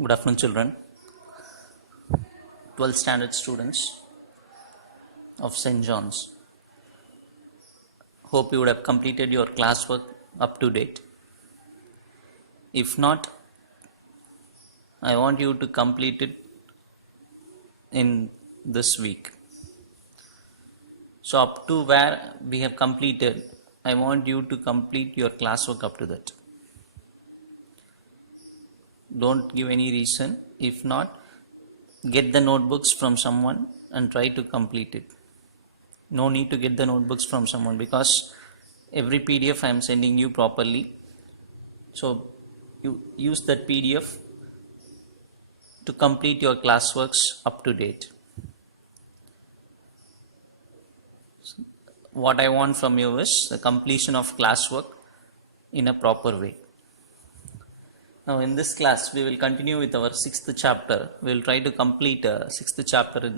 Good afternoon, children. 12th standard students of St. John's. Hope you would have completed your classwork up to date. If not, I want you to complete it in this week. So, up to where we have completed, I want you to complete your classwork up to that. Don't give any reason. If not, get the notebooks from someone and try to complete it. No need to get the notebooks from someone because every PDF I am sending you properly. So you use that PDF to complete your classworks up to date. So what I want from you is the completion of classwork in a proper way. Now in this class we will continue with our 6th chapter. We will try to complete a 6th chapter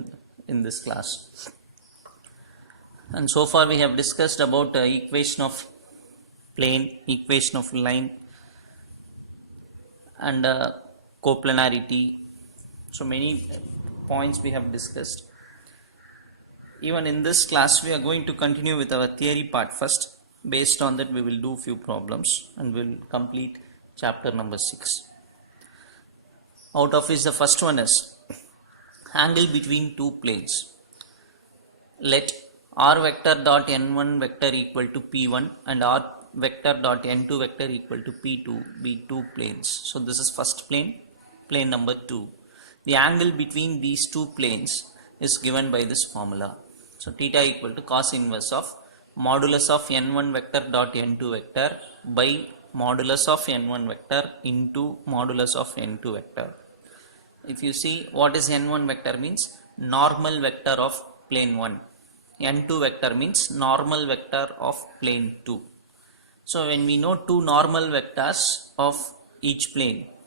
in this class. And so far we have discussed about equation of plane, equation of line and coplanarity. So many points we have discussed. Even in this class we are going to continue with our theory part first. Based on that we will do few problems and we will complete chapter number 6. Out of which the first one is angle between two planes. Let r vector dot n1 vector equal to p1 and r vector dot n2 vector equal to p2 be two planes. So this is first plane, plane number 2. The angle between these two planes is given by this formula. So theta equal to cos inverse of modulus of n1 vector dot n2 vector by modulus of n1 vector into modulus of n2 vector. If you see what is n1 vector means normal vector of plane 1. N2 vector means normal vector of plane 2. So when we know two normal vectors of each plane,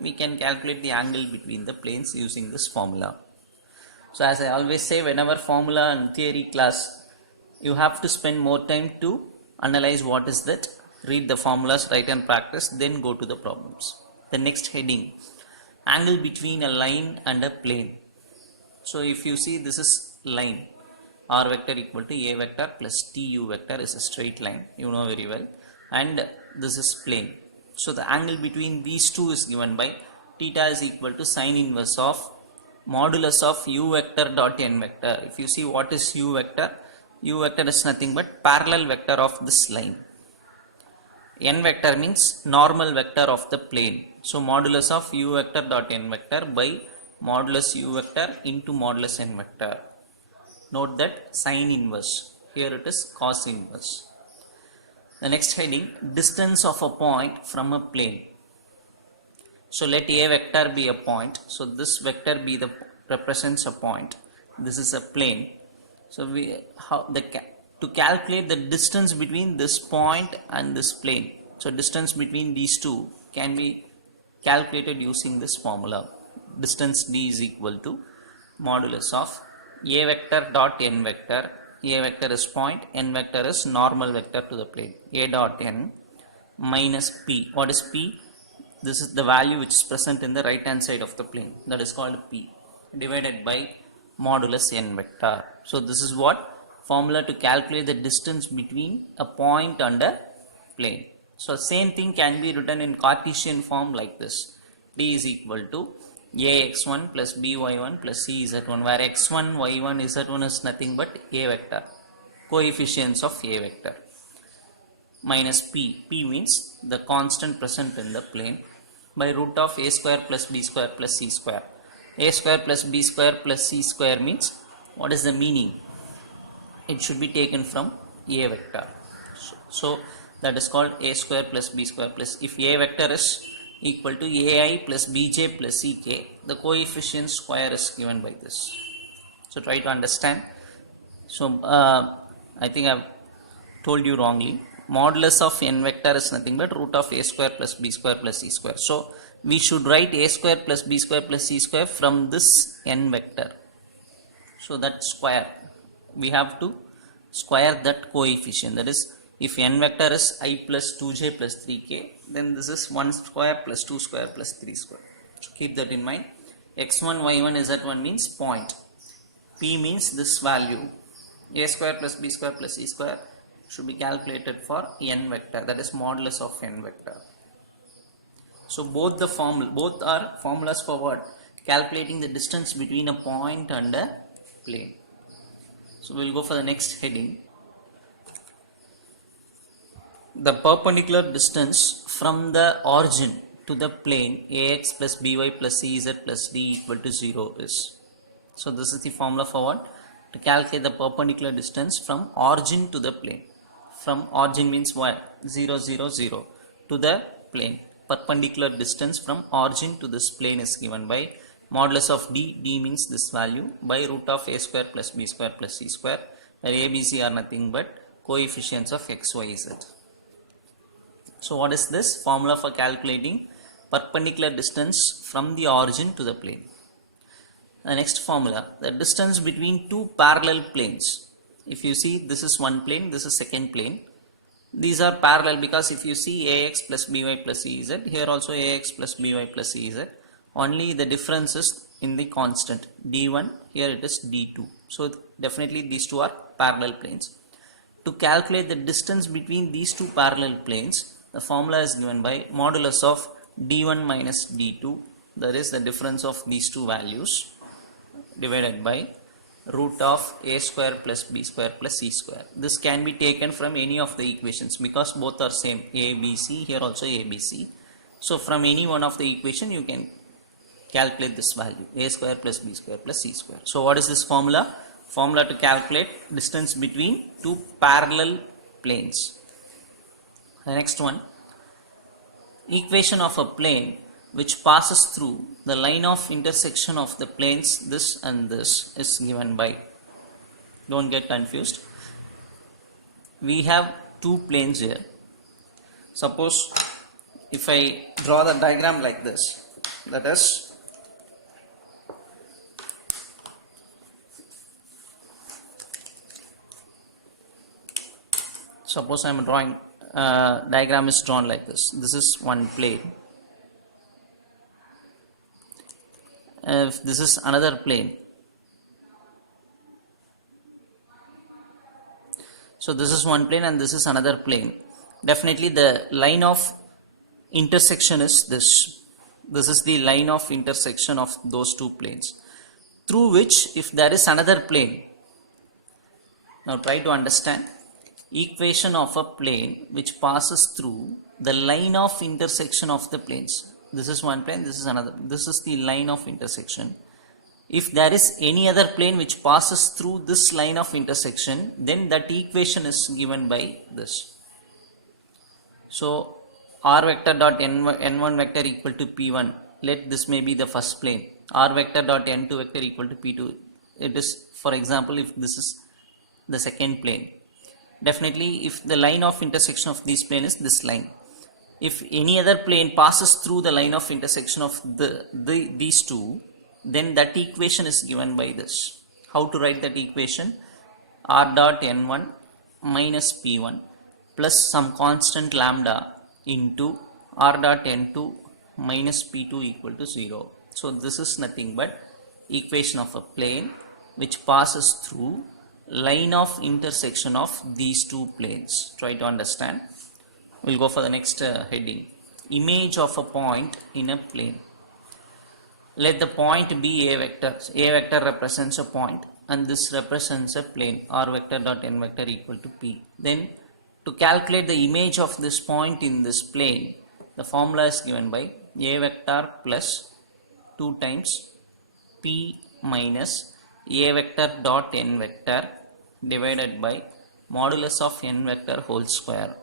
we can calculate the angle between the planes using this formula. So as I always say, whenever formula and theory class, you have to spend more time to analyze what is that, read the formulas, write and practice, then go to the problems. The next heading, angle between a line and a plane. So if you see this is line, r vector equal to a vector plus tu vector is a straight line, you know very well, and this is plane. So the angle between these two is given by theta is equal to sine inverse of modulus of u vector dot n vector. If you see what is u vector is nothing but parallel vector of this line. N vector means normal vector of the plane. So modulus of u vector dot n vector by modulus u vector into modulus n vector. Note that sine inverse. Here it is cos inverse. The next heading, distance of a point from a plane. So let a vector be a point. So this vector represents a point. This is a plane. So to calculate the distance between this point and this plane. So distance between these two can be calculated using this formula. Distance d is equal to modulus of a vector dot n vector. A vector is point, n vector is normal vector to the plane. A dot n minus p. What is p? This is the value which is present in the right hand side of the plane. That is called p. Divided by modulus n vector. So this is what formula to calculate the distance between a point and a plane. So same thing can be written in Cartesian form like this. D is equal to ax1 plus by1 plus cz1, where x1, y1, z1 is nothing but a vector, coefficients of a vector, minus p. P means the constant present in the plane, by root of a square plus b square plus c square. A square plus b square plus c square means, what is the meaning? It should be taken from a vector. So that is called a square plus b square plus, if a vector is equal to ai plus bj plus ck, the coefficient square is given by this. So try to understand. So I think I have told you wrongly. Modulus of n vector is nothing but root of a square plus b square plus c square. So we should write a square plus b square plus c square from this n vector. So that square, we have to square that coefficient, that is If n vector is I plus 2j plus 3k, then this is 1 square plus 2 square plus 3 square. So keep that in mind. x1, y1, z1 means point. P means this value. A square plus b square plus c square should be calculated for n vector, that is modulus of n vector. So both are formulas for what? Calculating the distance between a point and a plane. So we'll go for the next heading. The perpendicular distance from the origin to the plane ax plus by plus cz plus d equal to 0 is. So this is the formula for what? To calculate the perpendicular distance from origin to the plane. From origin means what? 0, 0, 0 to the plane. Perpendicular distance from origin to this plane is given by modulus of d. D means this value by root of a square plus b square plus c square, where a, b, c are nothing but coefficients of x, y, z. So what is this formula for calculating perpendicular distance from the origin to the plane? The next formula, the distance between two parallel planes. If you see, this is one plane, this is second plane. These are parallel because if you see ax plus by plus cz, here also ax plus by plus cz, only the difference is in the constant d1, here it is d2. So definitely these two are parallel planes. To calculate the distance between these two parallel planes, the formula is given by modulus of d1 minus d2, that is the difference of these two values, divided by root of a square plus b square plus c square. This can be taken from any of the equations because both are same, a, b, c, here also a, b, c. So from any one of the equation you can calculate this value, a square plus b square plus c square. So what is this formula? Formula to calculate distance between two parallel planes. The next one, equation of a plane which passes through the line of intersection of the planes this and this is given by, don't get confused, we have two planes here. Suppose if I draw the diagram like this, that is, suppose I am drawing diagram is drawn like this. This is one plane. If this is another plane, so this is one plane and this is another plane. Definitely the line of intersection is this. This is the line of intersection of those two planes, through which if there is another plane. Now try to understand. Equation of a plane which passes through the line of intersection of the planes. This is one plane, this is another. This is the line of intersection. If there is any other plane which passes through this line of intersection, then that equation is given by this. So r vector dot n1 vector equal to p1. Let this may be the first plane. R vector dot n2 vector equal to p2. It is, for example, if this is the second plane. Definitely if the line of intersection of this plane is this line, if any other plane passes through the line of intersection of these two, then that equation is given by this. How to write that equation? R dot n1 minus p1 plus some constant lambda into r dot n2 minus p2 equal to 0. So this is nothing but equation of a plane which passes through line of intersection of these two planes. Try to understand. We'll go for the next heading, image of a point in a plane. Let the point be a vector. A vector represents a point and this represents a plane, r vector dot n vector equal to p. Then to calculate the image of this point in this plane, the formula is given by a vector plus 2 times p minus a vector dot n vector divided by modulus of n vector whole square.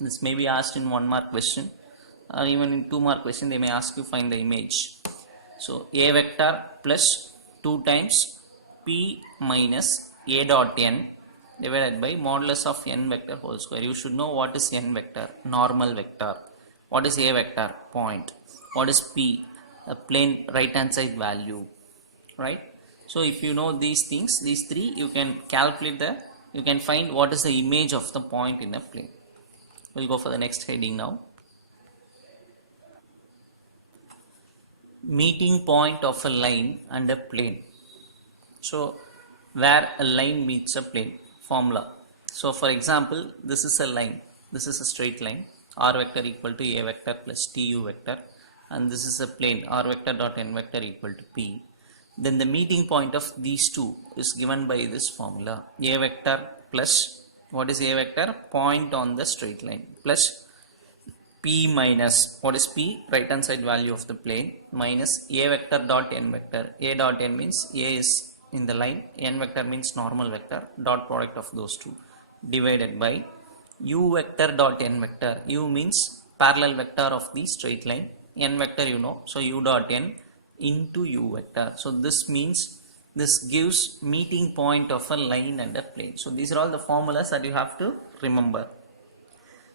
This may be asked in 1 mark question or even in 2 mark question. They may ask you find the image. So a vector plus 2 times p minus a dot n divided by modulus of n vector whole square. You should know what is n vector, normal vector. What is a vector? Point. What is p? A plane right hand side value, right? So if you know these things, these three, you can calculate you can find what is the image of the point in a plane. We'll go for the next heading now. Meeting point of a line and a plane. So where a line meets a plane, formula. So for example, this is a line, this is a straight line, r vector equal to a vector plus tu vector, and this is a plane, r vector dot n vector equal to p. Then the meeting point of these two is given by this formula, a vector plus, what is a vector? Point on the straight line, plus p minus, what is p? Right hand side value of the plane, minus a vector dot n vector. A dot n means a is in the line, n vector means normal vector, dot product of those two, divided by u vector dot n vector. U means parallel vector of the straight line, n vector you know, so u dot n into u vector. So this means this gives meeting point of a line and a plane. So these are all the formulas that you have to remember.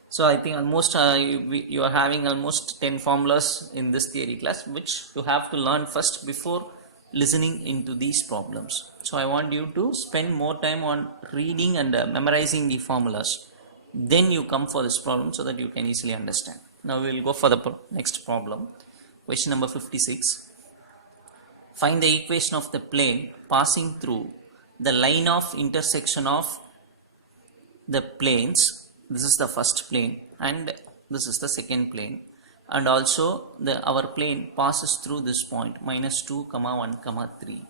So I think almost you are having almost 10 formulas in this theory class, which you have to learn first before listening into these problems. So I want you to spend more time on reading and memorizing the formulas. Then you come for this problem so that you can easily understand. Now we will go for the next problem. Question number 56. Find the equation of the plane passing through the line of intersection of the planes. This is the first plane and this is the second plane, and also our plane passes through this point -2, 1, 3.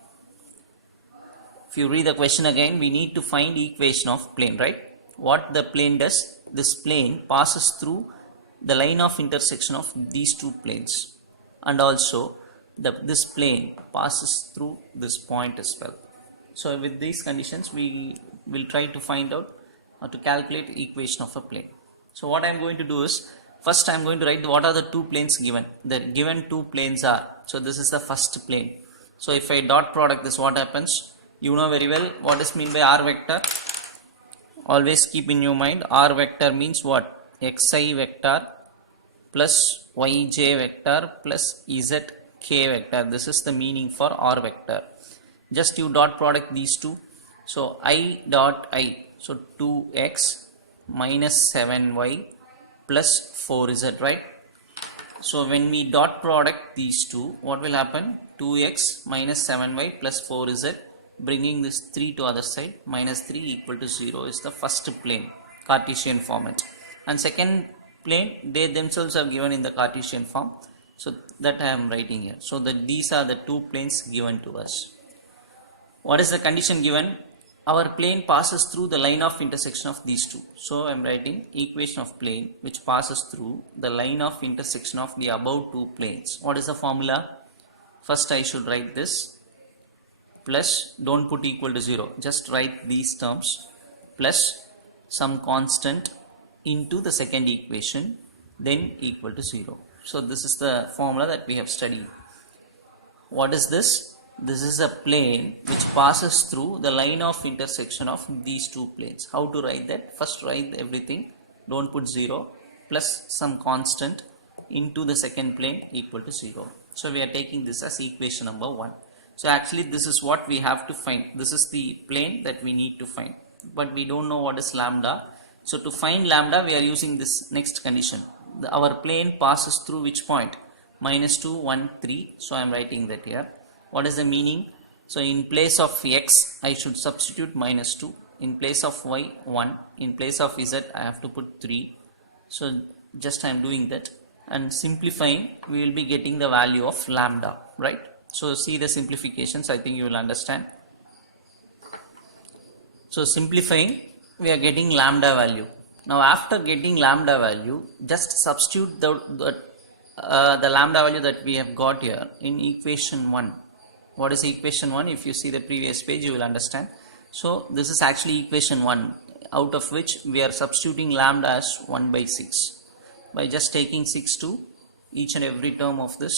If you read the question again, we need to find equation of plane, right? What the plane does, this plane passes through the line of intersection of these two planes, and also this plane passes through this point as well. So with these conditions we will try to find out or to calculate equation of a plane. So what I am going to do is, first I am going to write what are the two planes given. The given two planes are, so this is the first plane. So if I dot product this, what happens? You know very well what is meant by r vector. Always keep in your mind, r vector means what? Xi vector plus yj vector plus zk vector. This is the meaning for r vector. Just you dot product these two. So I dot I, so 2x minus 7y plus 4z, right? So when we dot product these two, what will happen? 2x minus 7y plus 4z, bringing this 3 to other side, minus 3 equal to 0 is the first plane, Cartesian format. And second plane, they themselves are given in the Cartesian form, so that I am writing here. So that these are the two planes given to us. What is the condition given? Our plane passes through the line of intersection of these two. So I am writing equation of plane which passes through the line of intersection of the above two planes. What is the formula? First I should write this, plus, don't put equal to 0, just write these terms, plus some constant into the second equation, then equal to 0. So this is the formula that we have studied. What is this? This is a plane which passes through the line of intersection of these two planes. How to write that? First write everything, don't put 0, plus some constant into the second plane equal to 0. So we are taking this as equation number 1. So actually this is what we have to find. This is the plane that we need to find, but we don't know what is lambda. So to find lambda we are using this next condition. Our plane passes through which point? -2, 1, 3. So I am writing that here. What is the meaning? So in place of x I should substitute -2, in place of y 1, in place of z I have to put 3. So just I am doing that, and simplifying we will be getting the value of lambda, right? So see the simplifications, I think you will understand. So simplifying we are getting lambda value. Now after getting lambda value, just substitute the lambda value that we have got here in equation 1. What is equation 1? If you see the previous page you will understand. So this is actually equation 1, out of which we are substituting lambda as 1 by 6. By just taking 6 to each and every term of this,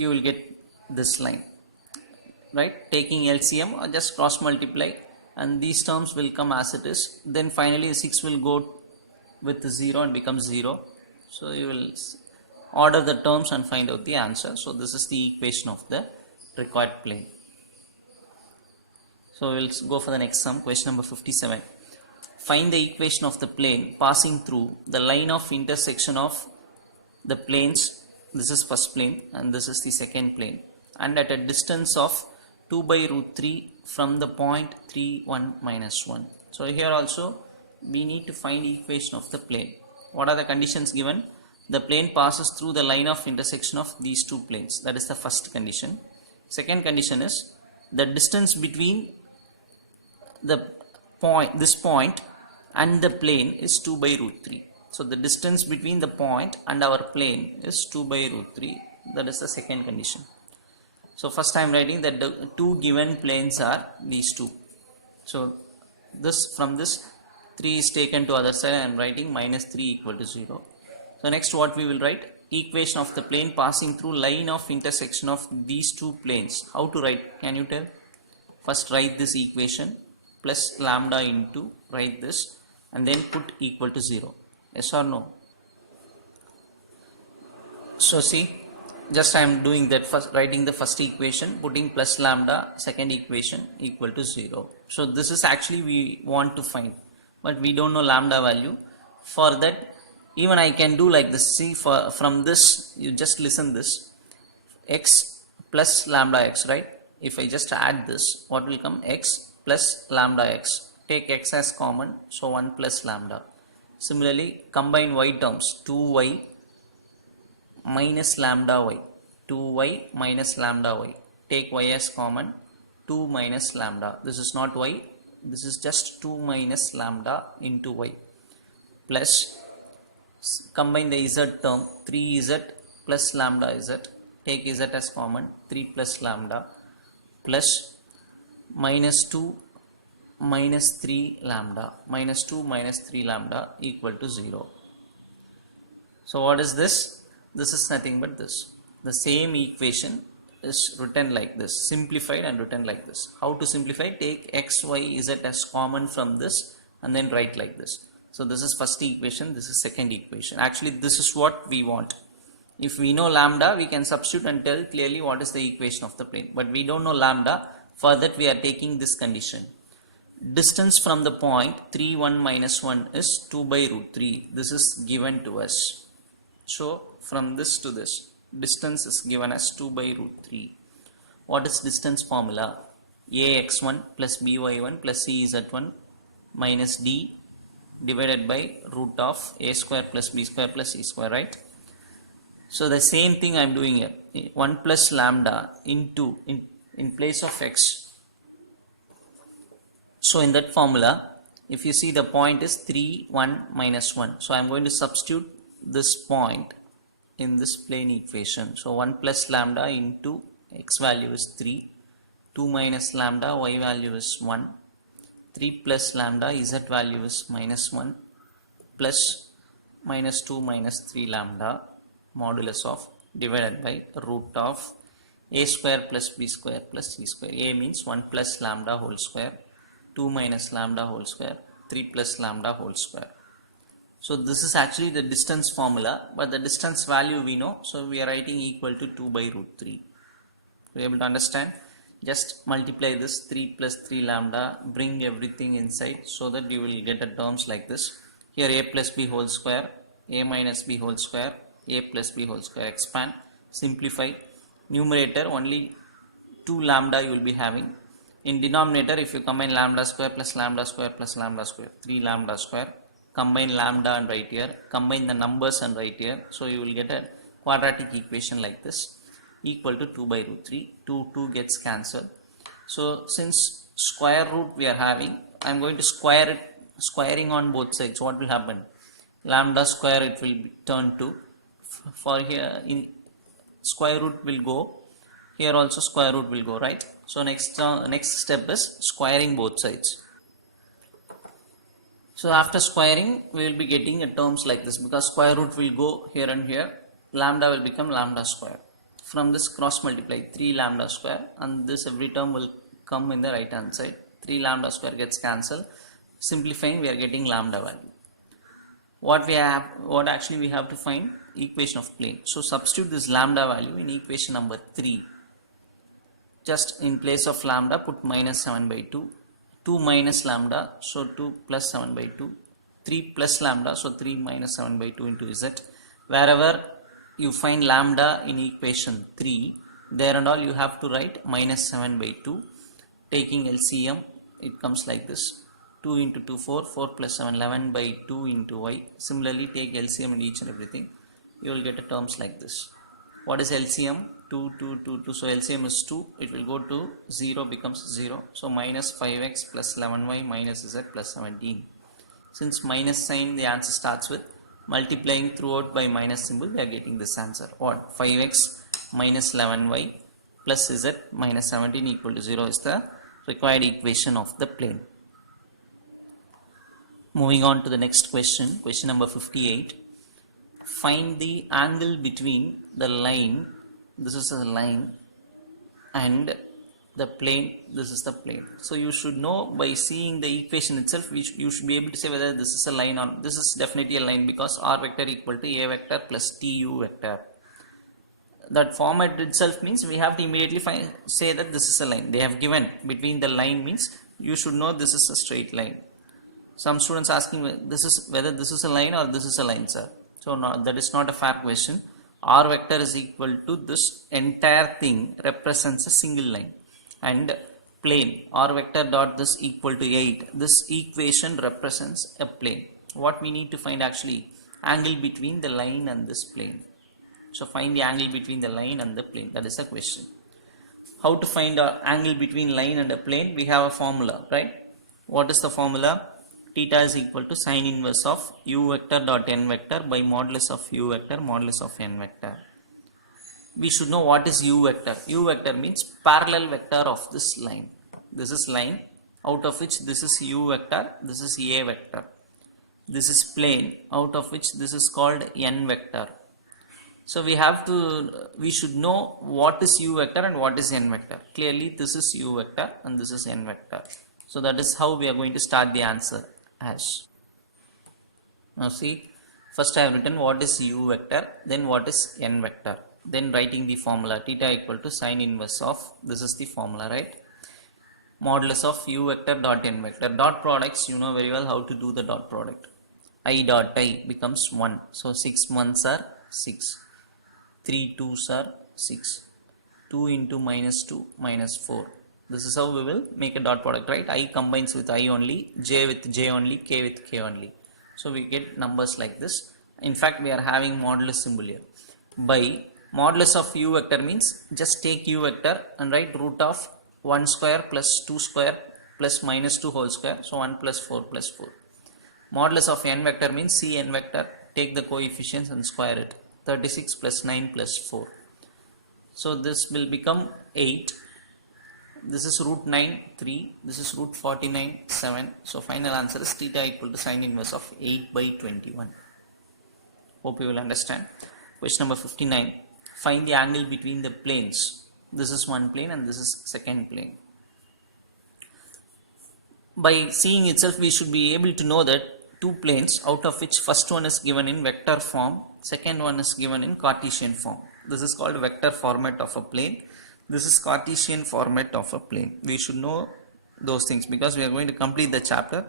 you will get this line, right? Taking LCM or just cross multiply, and these terms will come as it is. Then finally 6 will go with 0 and becomes 0. So you will order the terms and find out the answer. So this is the equation of the required plane. So we'll go for the next sum, question number 57. find the equation of the plane passing through the line of intersection of the planes. This is first plane and this is the second plane, and at a distance of 2 by root 3 from the point 3 1 minus 1. So here also we need to find equation of the plane. What are the conditions given? The plane passes through the line of intersection of these two planes. That is the first condition. Second condition is the distance between the this point and the plane is 2 by root 3. So the distance between the point and our plane is 2 by root 3. That is the second condition. So first I am writing that the two given planes are these two. So this, from this 3 is taken to other side, I am writing minus 3 equal to 0. So next what we will write? Equation of the plane passing through line of intersection of these two planes. How to write? Can you tell? First write this equation plus lambda into, write this and then put equal to 0. Yes or no? So see, just I am doing that, first writing the first equation, putting plus lambda, second equation equal to 0. So this is actually we want to find, but we don't know lambda value. For that, even I can do like this. See, from this, you just listen this, x plus lambda x, right? If I just add this, what will come? X plus lambda x. Take x as common, so 1 plus lambda. Similarly, combine y terms, 2y minus lambda y, 2y minus lambda y. Take y as common, 2 minus lambda. This is not y, this is just 2 minus lambda into y. Plus, combine the z term, 3z plus lambda z. Take z as common, 3 plus lambda, plus minus 2 minus 3 lambda, minus 2 minus 3 lambda equal to 0. So what is this? This is nothing but this. The same equation is written like this, simplified and written like this. How to simplify? Take x, y, z as common from this and then write like this. So this is first equation, this is second equation. Actually this is what we want. If we know lambda, we can substitute and tell clearly what is the equation of the plane. But we don't know lambda. For that we are taking this condition. Distance from the point 3 1 minus 1 is 2 by root 3. This is given to us. So from this to this, distance is given as 2 by root 3. What is distance formula? Ax1 plus by1 plus cz1 minus d divided by root of a square plus b square plus c square, right? So the same thing I am doing here. 1 plus lambda into, in place of x. So in that formula, if you see, the point is 3 1 minus 1. So I am going to substitute this point in this plane equation. So 1 plus lambda into x value is 3, 2 minus lambda, y value is 1, 3 plus lambda, z value is minus 1, plus minus 2 minus 3 lambda modulus of divided by root of a square plus b square plus c square. A means 1 plus lambda whole square, 2 minus lambda whole square, 3 plus lambda whole square. So this is actually the distance formula, but the distance value we know, so we are writing equal to 2 by root 3. Are you able to understand? Just multiply this 3 plus 3 lambda, bring everything inside so that you will get a terms like this. Here a plus b whole square, a minus b whole square, a plus b whole square. Expand, simplify. Numerator only 2 lambda you will be having. In denominator, if you combine lambda square plus lambda square plus lambda square, 3 lambda square. Combine lambda and write here, combine the numbers and write here, so you will get a quadratic equation like this, equal to 2 by root 3. 2 gets cancelled. So since square root we are having, I am going to square it, squaring on both sides. What will happen? Lambda square it will be turned to, for here in square root will go, here also square root will go, right? So next step is squaring both sides. So after squaring, we will be getting a terms like this, because square root will go here and here, lambda will become lambda square. From this cross multiply 3 lambda square, and this every term will come in the right hand side. 3 lambda square gets cancelled. Simplifying, we are getting lambda value. What actually we have to find? Equation of plane. So substitute this lambda value in equation number 3. Just in place of lambda, put minus 7 by 2. 2 minus lambda, so 2 plus 7 by 2, 3 plus lambda, so 3 minus 7 by 2 into z. Wherever you find lambda in equation 3, there and all you have to write minus 7 by 2. Taking LCM, it comes like this: 2 into 2 4, 4 plus 7 11 by 2 into y. Similarly, take LCM in each and everything, you will get a terms like this. What is LCM? 2 2 2 2, so LCM is 2, it will go to 0, becomes 0, so minus 5x plus 11y minus z plus 17. Since minus sign, the answer starts with multiplying throughout by minus symbol, we are getting this answer. What? 5x minus 11y plus z minus 17 equal to 0 is the required equation of the plane. Moving on to the next question, question number 58. Find the angle between the line, this is a line, and the plane, this is the plane. So you should know by seeing the equation itself, you should be able to say whether this is a line or this is definitely a line, because r vector equal to a vector plus tu vector. That format itself means we have to immediately say that this is a line. They have given between the line means you should know this is a straight line. Some students asking whether this is a line or this is a line, sir. So no, that is not a fair question. R vector is equal to this entire thing represents a single line, and plane R vector dot this equal to 8. This equation represents a plane. What we need to find actually? Angle between the line and this plane. So find the angle between the line and the plane. That is the question. How to find the angle between line and a plane? We have a formula, right? What is the formula? Theta is equal to sine inverse of u vector dot n vector by modulus of u vector modulus of n vector. We should know what is u vector. U vector means parallel vector of this line. This is line, out of which this is u vector, this is a vector. This is plane, out of which this is called n vector. So we should know what is u vector and what is n vector. Clearly this is u vector and this is n vector. So that is how we are going to start the answer as. Now see, first I have written what is u vector, then what is n vector, then writing the formula theta equal to sine inverse of, this is the formula, right? Modulus of u vector dot n vector. Dot products, you know very well how to do the dot product. I dot I becomes 1, so 6 months are 6, 3 2s are 6, 2 into minus 2 minus 4. This is how we will make a dot product, right? I combines with I only, j with j only, k with k only. So we get numbers like this. In fact, we are having modulus symbol here. By modulus of u vector means just take u vector and write root of 1 square plus 2 square plus minus 2 whole square. So 1 plus 4 plus 4. Modulus of n vector means see n vector, take the coefficients and square it. 36 plus 9 plus 4. So this will become 8. This is root 9 3, this is root 49 7. So final answer is theta equal to sine inverse of 8 by 21. Hope you will understand. Question number 59. Find the angle between the planes. This is one plane and this is second plane. By seeing itself, we should be able to know that two planes, out of which first one is given in vector form, second one is given in Cartesian form. This is called vector format of a plane. This is Cartesian format of a plane. We should know those things because we are going to complete the chapter.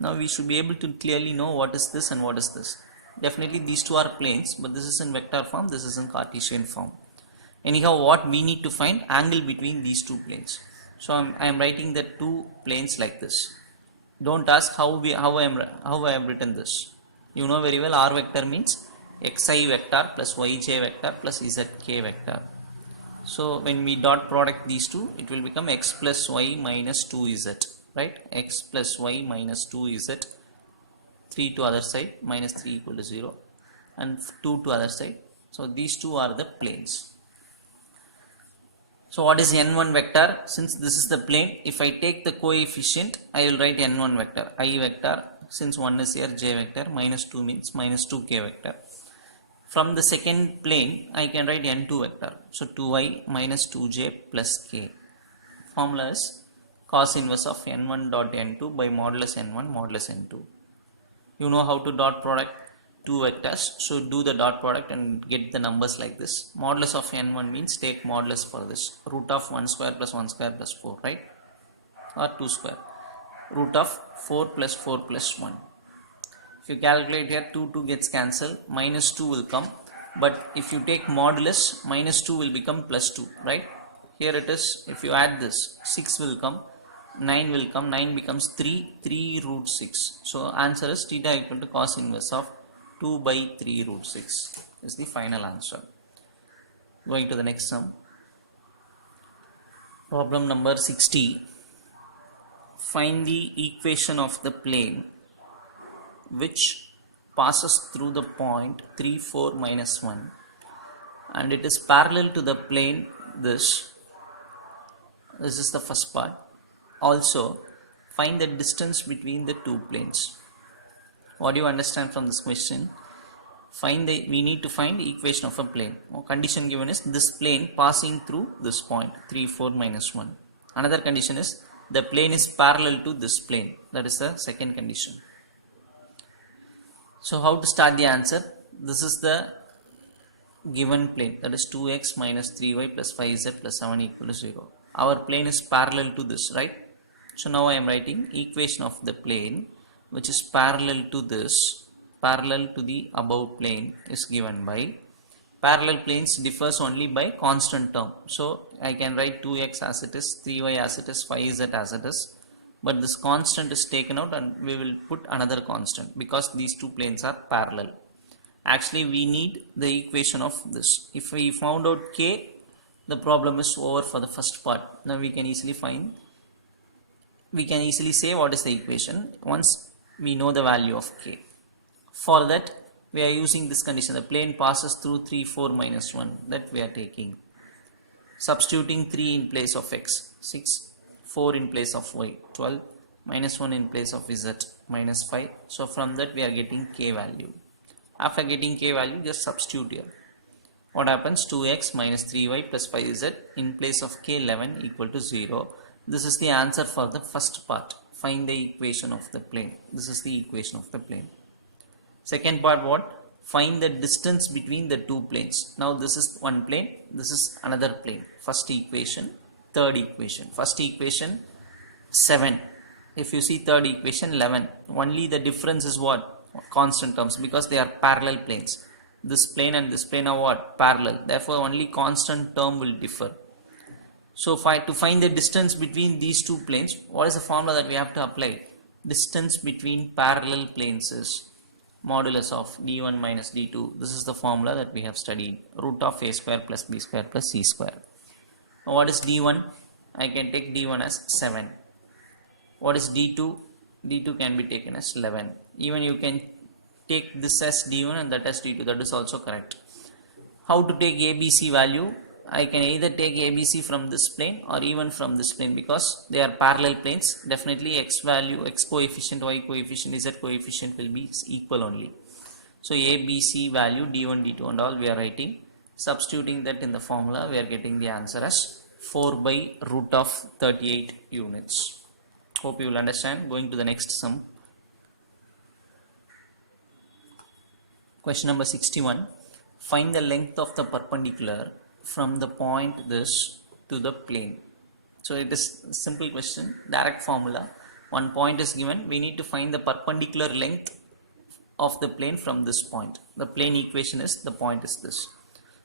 Now we should be able to clearly know what is this and what is this. Definitely these two are planes, but this is in vector form, this is in Cartesian form. Anyhow, what we need to find? Angle between these two planes. So I am writing the two planes like this. Don't ask how I have written this. You know very well r vector means xi vector plus yj vector plus zk vector. So when we dot product these two, it will become x plus y minus 2z, right? X plus y minus 2z, 3 to other side, minus 3 equal to 0, and 2 to other side. So these two are the planes. So what is n1 vector? Since this is the plane, if I take the coefficient, I will write n1 vector, I vector, since 1 is here, j vector, minus 2 means minus 2k vector. From the second plane, I can write n2 vector. So 2i minus 2j plus k. Formula is cos inverse of n1 dot n2 by modulus n1 modulus n2. You know how to dot product two vectors. So do the dot product and get the numbers like this. Modulus of n1 means take modulus for this. Root of 1 square plus 1 square plus 4, right? Or 2 square. root of 4 plus 4 plus 1. If you calculate here, 2 gets cancelled, minus 2 will come, but if you take modulus, minus 2 will become plus 2, right? Here it is, if you add this, 6 will come, 9 will come, 9 becomes 3 root 6. So answer is theta equal to cos inverse of 2 by 3 root 6 is the final answer. Going to the next sum. Problem number 60. Find the equation of the plane which passes through the point 3, 4, minus 1 and it is parallel to the plane this is the first part. Also find the distance between the two planes. What do you understand from this question? We need to find the equation of a plane. Condition given is this plane passing through this point 3, 4, minus 1. Another condition is the plane is parallel to this plane. That is the second condition. So how to start the answer? This is the given plane, that is 2x minus 3y plus 5z plus 7 equal to 0. Our plane is parallel to this, right? So now I am writing equation of the plane which is parallel to this, parallel to the above plane is given by, parallel planes differs only by constant term. So I can write 2x as it is, 3y as it is, 5z as it is. But this constant is taken out and we will put another constant because these two planes are parallel. Actually we need the equation of this. If we found out k, the problem is over for the first part. Now we can easily say what is the equation once we know the value of k. For that we are using this condition, the plane passes through 3, 4, minus 1, that we are taking. Substituting 3 in place of x, 6. 4 in place of y, 12, minus 1 in place of z, minus 5. So from that we are getting k value. After getting k value, just substitute here. What happens? 2x minus 3y plus 5z in place of k 11 equal to 0. This is the answer for the first part. Find the equation of the plane. This is the equation of the plane. Second part what? Find the distance between the two planes. Now this is one plane, this is another plane. First equation, third equation. First equation 7. If you see third equation 11. Only the difference is what? Constant terms, because they are parallel planes. This plane and this plane are what? Parallel. Therefore only constant term will differ. So to find the distance between these two planes, what is the formula that we have to apply? Distance between parallel planes is modulus of d1 minus d2. This is the formula that we have studied. Root of a square plus b square plus c square. What is d1? I can take d1 as 7. What is d2? d2 can be taken as 11. Even you can take this as d1 and that as d2. That is also correct. How to take ABC value? I can either take ABC from this plane or even from this plane, because they are parallel planes. Definitely x value, x coefficient, y coefficient, z coefficient will be equal only. So ABC value d1, d2 and all we are writing. Substituting that in the formula, we are getting the answer as 4 by root of 38 units. Hope you will understand. Going to the next sum. Question number 61. Find the length of the perpendicular from the point this to the plane. So it is a simple question, direct formula. One point is given, we need to find the perpendicular length of the plane from this point. The plane equation is, the point is this.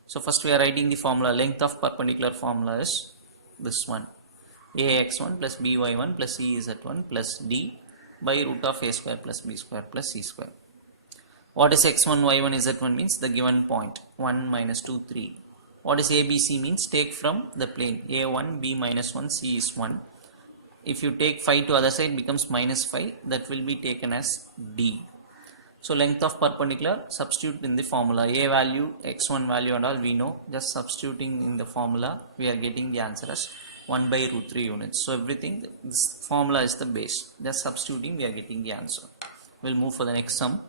So first we are writing the formula. Length of perpendicular formula is this one, ax1 plus by1 plus ez1 plus d by root of a square plus b square plus c square. What is x1, y1, z1 means the given point, 1, minus 2, 3. What is ABC means? Take from the plane, a1, b minus 1, c is 1. If you take 5 to other side, becomes minus 5. That will be taken as d. So length of perpendicular, substitute in the formula. A value, x1 value and all we know. Just substituting in the formula, we are getting the answer as 1 by root 3 units. So everything, this formula is the base. Just substituting, we are getting the answer. We'll move for the next sum.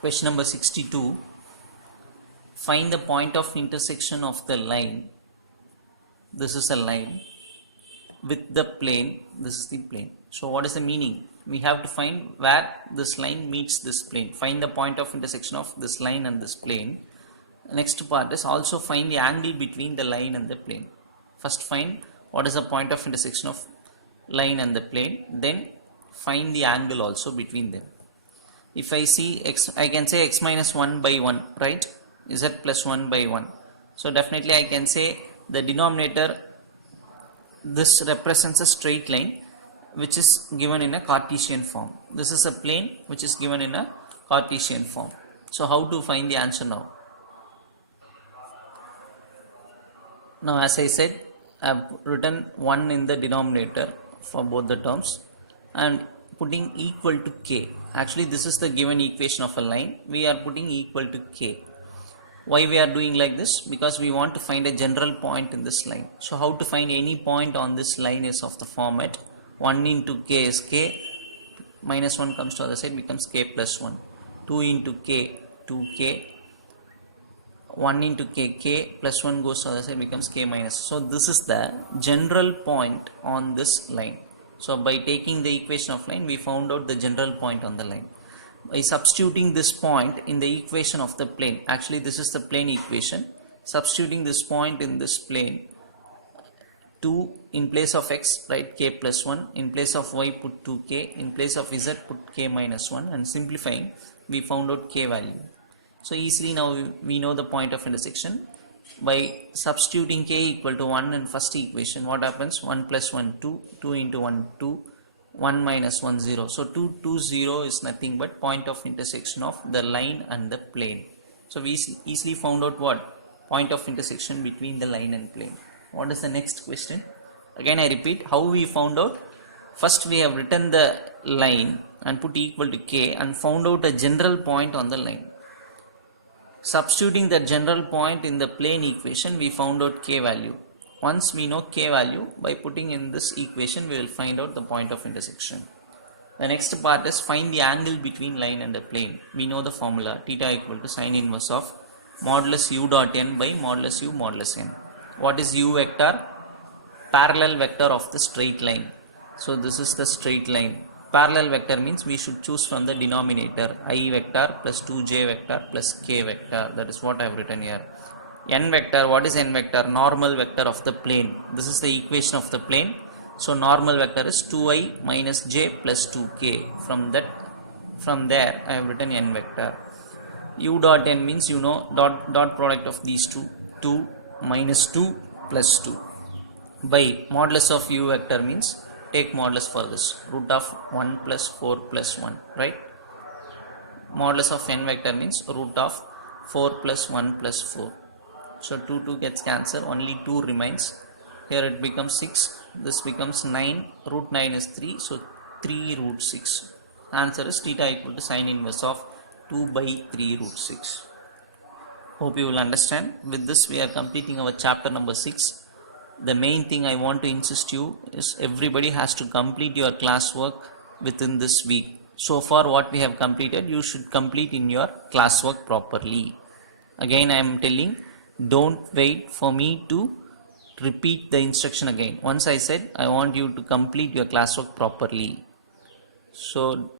Question number 62. Find the point of intersection of the line. This is a line with the plane. This is the plane. So what is the meaning? We have to find where this line meets this plane. Find the point of intersection of this line and this plane. Next part is also find the angle between the line and the plane. First find what is the point of intersection of line and the plane, then find the angle also between them. If I see x, I can say x minus 1 by 1, right? Z plus 1 by 1. So definitely I can say the denominator, this represents a straight line which is given in a Cartesian form. This is a plane which is given in a Cartesian form. So how to find the answer now? Now as I said, I have written 1 in the denominator for both the terms and putting equal to k. Actually this is the given equation of a line. We are putting equal to k. Why we are doing like this? Because we want to find a general point in this line. So how to find any point on this line is of the format 1 into k is k, minus 1 comes to the other side, becomes k plus 1. 2 into k, 2k. 1 into k plus 1 goes to the other side, becomes k minus. So this is the general point on this line. So by taking the equation of line, we found out the general point on the line. By substituting this point in the equation of the plane, actually this is the plane equation, substituting this point in this plane, 2 in place of x, write k plus 1, in place of y put 2k, in place of z put k minus 1, and simplifying we found out k value. So easily now we know the point of intersection. By substituting k equal to 1 in first equation, what happens? 1 plus 1 2, 2 into 1 2, 1 minus 1 0. So 2 2 0 is nothing but point of intersection of the line and the plane. So we easily found out what? Point of intersection between the line and plane. What is the next question? Again I repeat, how we found out? First we have written the line and put equal to k and found out a general point on the line. Substituting that general point in the plane equation, we found out k value. Once we know k value, by putting in this equation, we will find out the point of intersection. The next part is find the angle between line and the plane. We know the formula, theta equal to sine inverse of modulus u dot n by modulus u modulus n. What is u vector? Parallel vector of the straight line. So this is the straight line. Parallel vector means we should choose from the denominator I vector plus 2j vector plus k vector. That is what I have written here. N vector, what is n vector? Normal vector of the plane. This is the equation of the plane. So normal vector is 2i minus j plus 2k. From there I have written n vector. U dot n means you know dot product of these two, 2 minus 2 plus 2. By modulus of u vector means take modulus for this, root of 1 plus 4 plus 1, right? Modulus of n vector means root of 4 plus 1 plus 4. So 2 gets cancelled, only 2 remains. Here it becomes 6, this becomes 9, root 9 is 3, so 3 root 6. Answer is theta equal to sine inverse of 2 by 3 root 6. Hope you will understand. With this we are completing our chapter number 6. The main thing I want to insist you is everybody has to complete your classwork within this week. So far what we have completed, you should complete in your classwork properly. Again I am telling, don't wait for me to repeat the instruction again. Once I said, I want you to complete your classwork properly. So